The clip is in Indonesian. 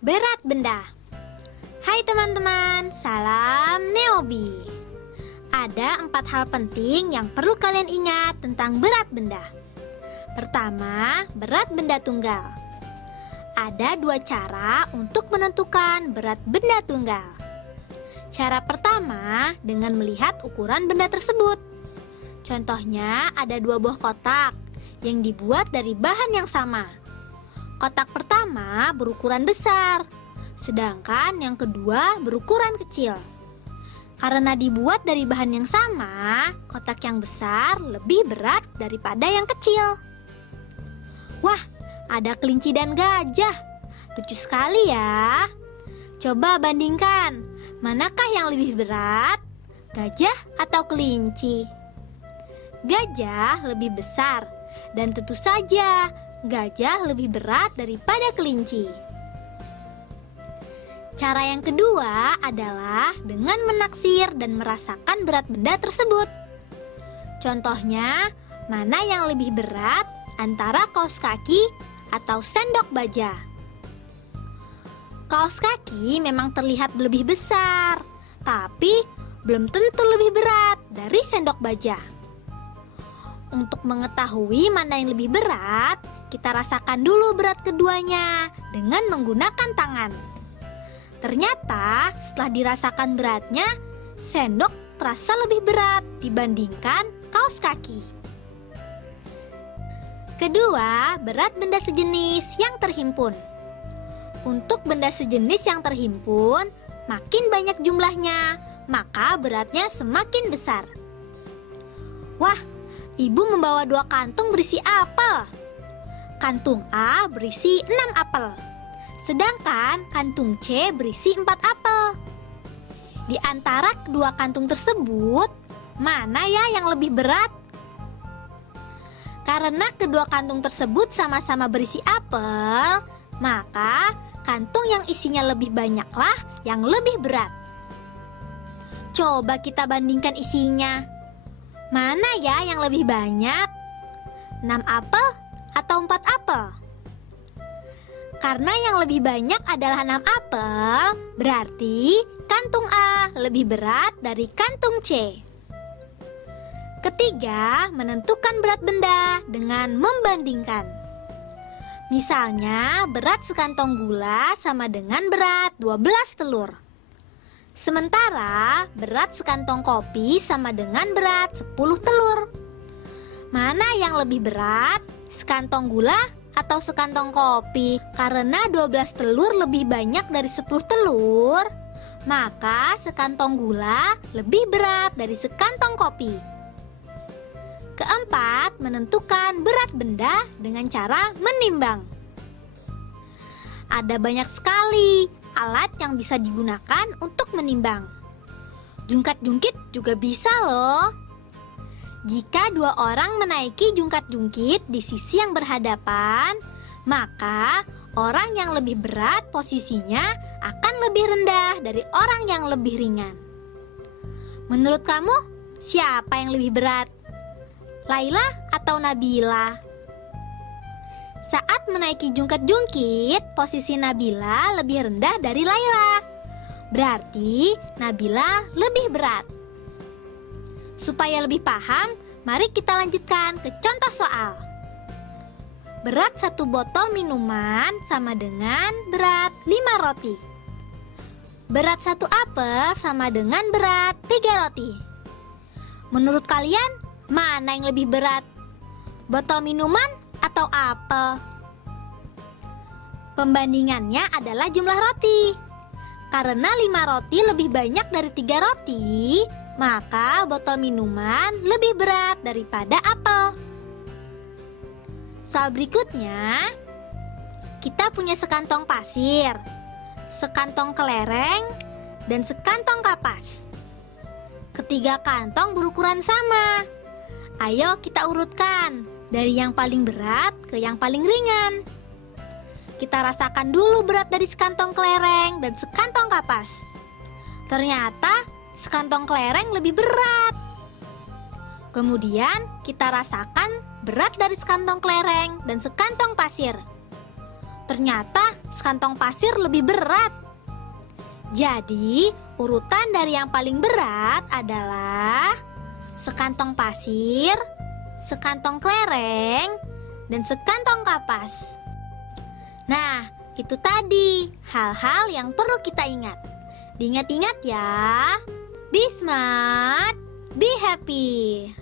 Berat benda. Hai teman-teman, salam Neobi. Ada 4 hal penting yang perlu kalian ingat tentang berat benda. Pertama, berat benda tunggal. Ada 2 cara untuk menentukan berat benda tunggal. Cara pertama dengan melihat ukuran benda tersebut. Contohnya ada 2 buah kotak yang dibuat dari bahan yang sama. Kotak pertama berukuran besar, sedangkan yang kedua berukuran kecil. Karena dibuat dari bahan yang sama, kotak yang besar lebih berat daripada yang kecil. Wah, ada kelinci dan gajah. Lucu sekali ya. Coba bandingkan, manakah yang lebih berat? Gajah atau kelinci? Gajah lebih besar, dan tentu saja gajah lebih berat daripada kelinci. Cara yang kedua adalah dengan menaksir dan merasakan berat benda tersebut. Contohnya, mana yang lebih berat antara kaos kaki atau sendok baja? Kaos kaki memang terlihat lebih besar, tapi belum tentu lebih berat dari sendok baja. Untuk mengetahui mana yang lebih berat, kita rasakan dulu berat keduanya dengan menggunakan tangan. Ternyata setelah dirasakan beratnya, sendok terasa lebih berat dibandingkan kaos kaki. Kedua, berat benda sejenis yang terhimpun. Untuk benda sejenis yang terhimpun, makin banyak jumlahnya, maka beratnya semakin besar. Wah, ibu membawa 2 kantung berisi apel. Kantung A berisi 6 apel, sedangkan kantung C berisi 4 apel. Di antara kedua kantung tersebut, mana ya yang lebih berat? Karena kedua kantung tersebut sama-sama berisi apel, maka kantung yang isinya lebih banyaklah yang lebih berat. Coba kita bandingkan isinya. Mana ya yang lebih banyak? 6 apel atau 4 apel? Karena yang lebih banyak adalah 6 apel, berarti kantung A lebih berat dari kantung C. Ketiga, menentukan berat benda dengan membandingkan. Misalnya, berat sekantong gula sama dengan berat 12 telur. Sementara berat sekantong kopi sama dengan berat 10 telur. Mana yang lebih berat? Sekantong gula atau sekantong kopi? Karena 12 telur lebih banyak dari 10 telur, maka sekantong gula lebih berat dari sekantong kopi. Keempat, menentukan berat benda dengan cara menimbang. Ada banyak sekali alat yang bisa digunakan untuk menimbang. Jungkat-jungkit juga bisa loh. Jika 2 orang menaiki jungkat-jungkit di sisi yang berhadapan, maka orang yang lebih berat posisinya akan lebih rendah dari orang yang lebih ringan. Menurut kamu, siapa yang lebih berat? Laila atau Nabila? Saat menaiki jungkat-jungkit, posisi Nabila lebih rendah dari Laila. Berarti Nabila lebih berat. Supaya lebih paham, mari kita lanjutkan ke contoh soal. Berat 1 botol minuman sama dengan berat 5 roti. Berat 1 apel sama dengan berat 3 roti. Menurut kalian, mana yang lebih berat? Botol minuman atau apel? Pembandingannya adalah jumlah roti. Karena 5 roti lebih banyak dari 3 roti, maka botol minuman lebih berat daripada apel. Soal berikutnya, kita punya sekantong pasir, sekantong kelereng, dan sekantong kapas. Ketiga kantong berukuran sama. Ayo kita urutkan dari yang paling berat ke yang paling ringan. Kita rasakan dulu berat dari sekantong kelereng dan sekantong kapas. Ternyata sekantong kelereng lebih berat. Kemudian kita rasakan berat dari sekantong kelereng dan sekantong pasir. ternyata sekantong pasir lebih berat. Jadi, urutan dari yang paling berat adalah sekantong pasir, sekantong kelereng, dan sekantong kapas. Nah, itu tadi hal-hal yang perlu kita ingat. Diingat-ingat ya. Be smart, be happy.